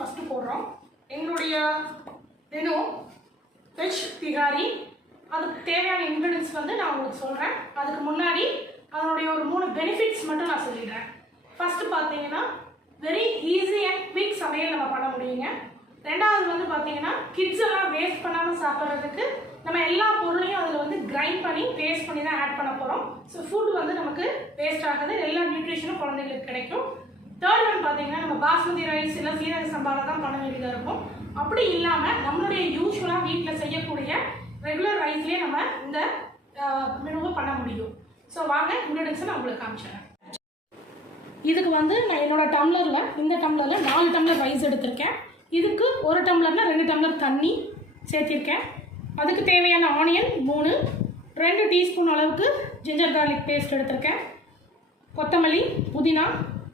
First போடுறோம். எங்களுடைய menu veg திகாரி. அதுக்கு தேவையான இன்க்ரீடியன்ஸ் வந்து நான் உங்களுக்கு சொல்கிறேன். அதுக்கு முன்னாடி அதனுடைய ஒரு 3 பெனிஃபிட்ஸ் மட்டும் நான் சொல்லிடுறேன். ஃபஸ்ட்டு பார்த்தீங்கன்னா வெரி ஈஸி அண்ட் குவிக் சமையல் நம்ம பண்ண முடியுங்க. ரெண்டாவது வந்து பார்த்தீங்கன்னா கிட்ஸ் எல்லாம் வேஸ்ட் பண்ணாமல் சாப்பிட்றதுக்கு நம்ம எல்லா பொருளையும் அதில் வந்து கிரைண்ட் பண்ணி பேஸ்ட் பண்ணி தான் ஆட் பண்ண போகிறோம். ஸோ ஃபுட் வந்து நமக்கு வேஸ்ட் ஆகாது, எல்லா நியூட்ரிஷனும் குழந்தைங்களுக்கு கிடைக்கும். தேர்ட் ஒன் பார்த்தீங்கன்னா நம்ம பாஸ்மதி ரைஸ் இல்லை சீரக சம்பாவில் தான் பண்ண வேண்டியதாக இருக்கும். அப்படி இல்லாமல் நம்மளுடைய யூஸ்வலாக வீட்டில் செய்யக்கூடிய ரெகுலர் ரைஸ்லேயே நம்ம இந்த மெனுவை பண்ண முடியும். ஸோ வாங்க இன்க்ரீடியன்ஸை நான் உங்களுக்கு காமிச்சிடுறேன். இதுக்கு வந்து நான் என்னோட டம்ளரில் இந்த டம்ளரில் 4 டம்ளர் ரைஸ் எடுத்திருக்கேன். இதுக்கு 1 டம்ளரில் 2 டம்ளர் தண்ணி சேர்த்திருக்கேன். அதுக்கு தேவையான ஆனியன் 3, 2 டீஸ்பூன் அளவுக்கு ஜிஞ்சர் கார்லிக் பேஸ்ட் எடுத்திருக்கேன். கொத்தமல்லி, புதினா,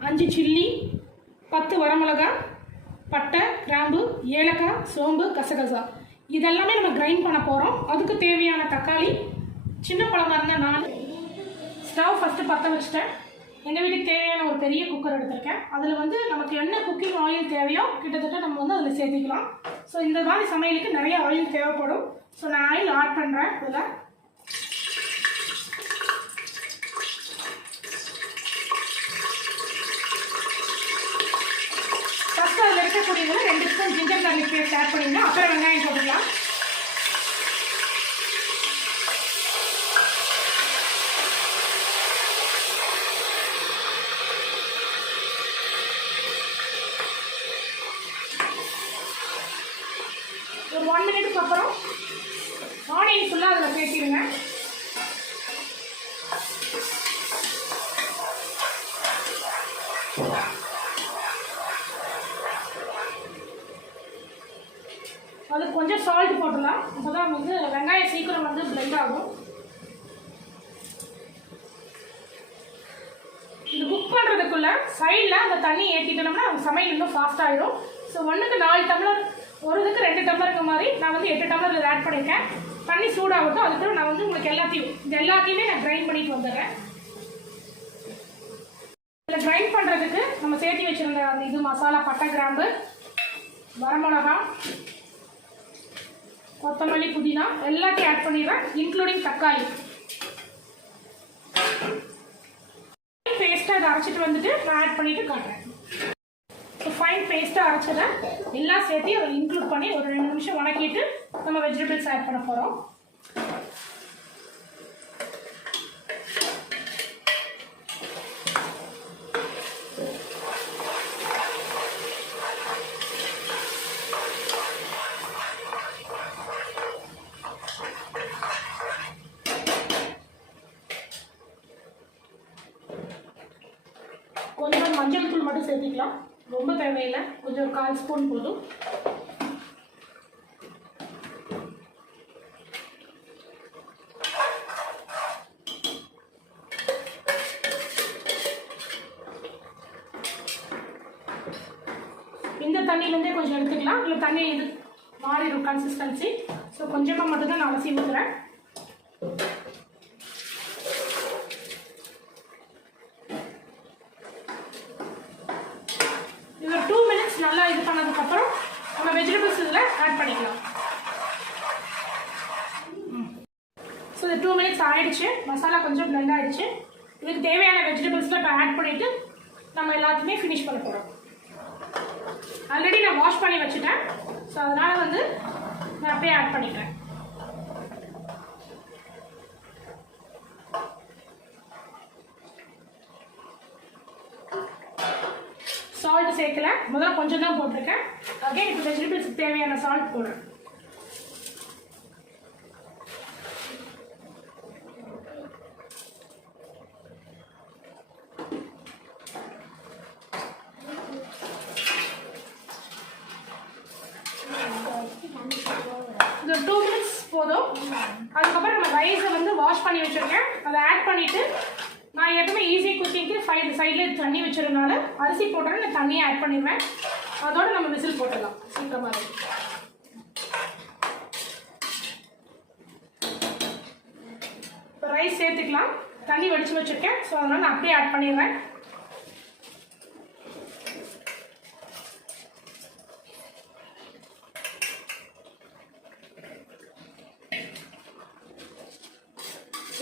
5 சில்லி, 10 வரமிளகா, பட்டை, கிராம்பு, ஏலக்காய், சோம்பு, கசகசா இதெல்லாமே நம்ம கிரைண்ட் பண்ண போகிறோம். அதுக்கு தேவையான தக்காளி, சின்ன பழமாக இருந்தால் 4. ஸ்டவ் ஃபஸ்ட்டு பற்ற வச்சுட்டேன். எங்கள் வீட்டுக்கு தேவையான ஒரு பெரிய குக்கர் எடுத்திருக்கேன். அதில் வந்து நமக்கு என்ன குக்கிங் ஆயில் தேவையோ கிட்டத்தட்ட நம்ம வந்து அதில் சேர்த்திக்கலாம். ஸோ இந்த மாதிரி சமையலுக்கு நிறைய ஆயில் தேவைப்படும். ஸோ நான் ஆயில் ஆட் பண்ணுறேன். இதில் ஃபஸ்ட்டு அதில் இருக்கக்கூடியதில் 2 spoon ginger garlic paste add பண்ணிங்க. அப்புறம் வெங்காயம் போட்டுக்கலாம். ஒரு 1 மினிட்டுக்கு அப்புறம் ஆனியன் ஃபுல்லாக அதில் சேர்த்திடுங்க. அது கொஞ்சம் சால்ட் போட்டுடலாம். அப்போ தான் வந்து வெங்காயம் சீக்கிரம் வந்து பிளெண்ட் ஆகும். இது குக் பண்ணுறதுக்குள்ள சைடில் அந்த தண்ணி ஏற்றிட்டோம்னா நம்ம சமையல் இன்னும் ஃபாஸ்ட் ஆகிடும். ஸோ 1க்கு 4 டம்ளர், ஒரு இதுக்கு 2 டம்ளருக்கு மாதிரி நான் வந்து 8 டம்ளர் இதில் ஆட் பண்ணியிருக்கேன். தண்ணி சூடாகட்டும். அதுக்கு நான் வந்து உங்களுக்கு எல்லாத்தையுமே நான் கிரைண்ட் பண்ணிட்டு வந்துடுறேன். இதில் கிரைண்ட் பண்ணுறதுக்கு நம்ம சேர்த்து வச்சுருந்த அந்த இது மசாலா, பட்டை, கிராம்பு, வரமிளகா, கொத்தமல்லி, புதினா எல்லாத்தையும் ஆட் பண்ணிடுறேன், இன்க்ளூடிங் தக்காளி. பேஸ்ட்டாக அதை அரைச்சிட்டு வந்துட்டு நான் ஆட் பண்ணிவிட்டு காட்டுறேன். ஃபைன் பேஸ்ட்டாக அரைச்சதை எல்லாம் சேர்த்து அதை இன்க்ளூட் பண்ணி ஒரு 2 நிமிஷம் வணக்கிட்டு நம்ம வெஜிடபிள்ஸ் ஆட் பண்ண போகிறோம். கொஞ்சம் மஞ்சள் தூள் மட்டும் சேர்த்திக்கலாம், ரொம்ப தேவையில்லை. கொஞ்சம் 1/4 ஸ்பூன் போதும். இந்த தண்ணியிலேருந்தே கொஞ்சம் எடுத்துக்கலாம். இல்லை தண்ணி இது மாறிடும் கன்சிஸ்டன்சி. ஸோ கொஞ்சமாக மட்டும்தான் நான் அலசி ஊற்றுறேன். இது 2 மினிட்ஸ் நல்லா இது பண்ணதுக்கப்புறம் நம்ம வெஜிடபிள்ஸ் இதில் ஆட் பண்ணிக்கலாம். ஸோ இது 2 மினிட்ஸ் ஆகிடுச்சு. மசாலா கொஞ்சம் பிளெண்ட் ஆகிடுச்சு. இதுக்கு தேவையான வெஜிடபிள்ஸில் இப்போ ஆட் பண்ணிவிட்டு நம்ம எல்லாத்தையுமே ஃபினிஷ் பண்ண போகிறோம். ஆல்ரெடி நான் வாஷ் பண்ணி வச்சுட்டேன். ஸோ அதனால் வந்து நான் அப்படியே ஆட் பண்ணிக்கிறேன். சால்ட் சேர்க்கல, முதல்ல கொஞ்சம் தான் போட்டிருக்கேன். அகைன் இப்போ வெஜிடபிள்ஸுக்கு தேவையான சால்ட் போடுறேன். இது 2 மினிட்ஸ் போதும். அதுக்கப்புறம் நம்ம ரைஸை வந்து வாஷ் பண்ணி வச்சுருக்கேன், அதை ஆட் பண்ணிவிட்டு நான் எப்பவுமே ஈஸி குக்கிங்க்கு சைடில் தண்ணி வச்சுருந்தனால அரிசி போட்டோன்னு நான் தண்ணியை ஆட் பண்ணிடுவேன். அதோடு நம்ம விசில் போட்டுடலாம் சீக்கிரமாக. இப்போ ரைஸ் சேர்த்துக்கலாம். தண்ணி வடித்து வச்சுருக்கேன். ஸோ அதனால் நான் அப்படியே ஆட் பண்ணிடுறேன்.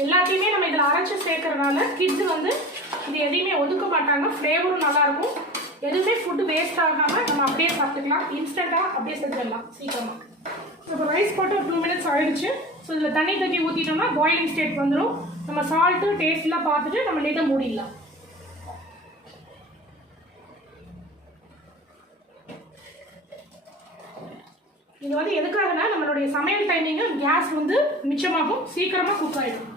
எல்லாத்தையுமே நம்ம இதில் அரைச்சி சேர்க்கறதுனால கிட்ஸ் வந்து இது எதையுமே ஒதுக்க மாட்டாங்க. ஃப்ளேவரும் நல்லாயிருக்கும். எதுவுமே ஃபுட்டு வேஸ்ட் ஆகாமல் நம்ம அப்படியே சாப்பிட்டுக்கலாம். இன்ஸ்டண்ட்டாக அப்படியே செஞ்சிடலாம் சீக்கிரமாக. இப்போ ரைஸ் போட்டு ஒரு 2 minutes ஆகிடுச்சு. ஸோ இதில் தண்ணி தண்ணி ஊற்றிட்டோம்னா பாயிலிங் ஸ்டேட் வந்துடும். நம்ம சால்ட்டு டேஸ்ட்லாம் பார்த்துட்டு நம்ம லிட்டை மூடிடலாம். இது வந்து எதுக்காகனா நம்மளுடைய சமையல் டைமிங்கு கேஸ் வந்து மிச்சமாகும், சீக்கிரமாக குக் ஆகிடும்.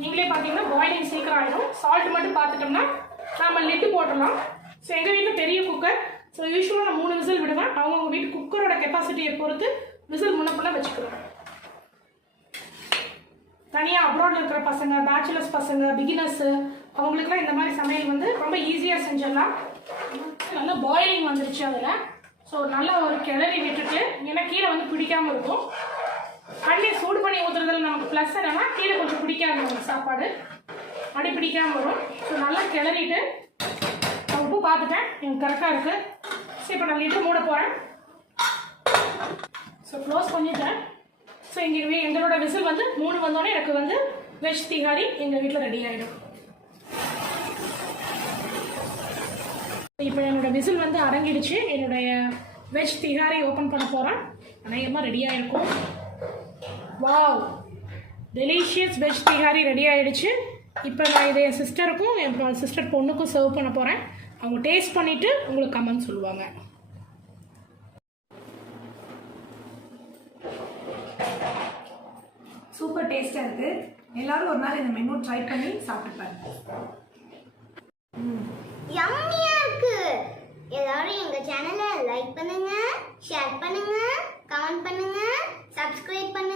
நீங்களே பார்த்தீங்கன்னா பாயிலிங் சீக்கிரம் ஆகிடும். சால்ட் மட்டும் பார்த்துட்டோம்னா நம்ம லிட்டு போட்டுடலாம். ஸோ எங்கள் வீட்டில் பெரிய குக்கர். ஸோ யூஸ்வலாக நான் 3 விசில் விடுவேன். அவங்கவுங்க வீட்டு குக்கரோட கெப்பாசிட்டியை பொறுத்து விசில் முன்னப்பெல்லாம் வச்சுக்கிறோம். தனியாக அப்ராடில் இருக்கிற பசங்க, பேச்சுலர்ஸ் பசங்க, பிகினர்ஸு அவங்களுக்குலாம் இந்த மாதிரி சமையல் வந்து ரொம்ப ஈஸியாக செஞ்சிடலாம். நல்லா பாயிலிங் வந்துருச்சு அதில். ஸோ நல்லா ஒரு கிளறி விட்டுட்டு, ஏன்னா கீழே வந்து பிடிக்காமல் இருக்கும். தண்ணி சூடு பண்ணி ஊற்றுறதுல நமக்கு ப்ளஸ் என்னன்னா கீழே கொஞ்சம் பிடிக்காது நமக்கு சாப்பாடு, அடி பிடிக்காமல் வரும். ஸோ நல்லா கிளறிட்டு உப்பு பார்த்துட்டேன் எனக்கு கரெக்டாக இருக்குது. ஸோ இப்போ நான் லிட்டு மூட போகிறேன். ஸோ க்ளோஸ் பண்ணிட்டேன். ஸோ எங்களோட விசில் வந்து 3 வந்தோடனே எனக்கு வந்து வெஜ் திகாரி எங்கள் வீட்டில் ரெடி ஆகிடும். இப்போ என்னோட விசில் வந்து அடங்கிடுச்சு. என்னுடைய வெஜ் திகாரி ஓப்பன் பண்ண போகிறேன். அநேகமாக ரெடியாக இருக்கும். வாவ், டெலிஷியஸ் வெஜ் திகாரி ரெடி ஆகிடுச்சு. இப்போ நான் இதை என் சிஸ்டருக்கும் என் சிஸ்டர் பொண்ணுக்கும் சர்வ் பண்ண போகிறேன். அவங்க டேஸ்ட் பண்ணிவிட்டு உங்களுக்கு கமெண்ட் சொல்லுவாங்க. சூப்பர் டேஸ்ட்டாக இருக்குது. எல்லாரும் ஒரு நாள் இந்த மெனு ட்ரை பண்ணி சாப்பிட்டு பாருங்க. யம்மியாக இருக்குது. எல்லாரும் எங்கள் சேனலை லைக் பண்ணுங்கள், ஷேர் பண்ணுங்கள், கமெண்ட் பண்ணுங்கள், சப்ஸ்கிரைப் பண்ணுங்கள்.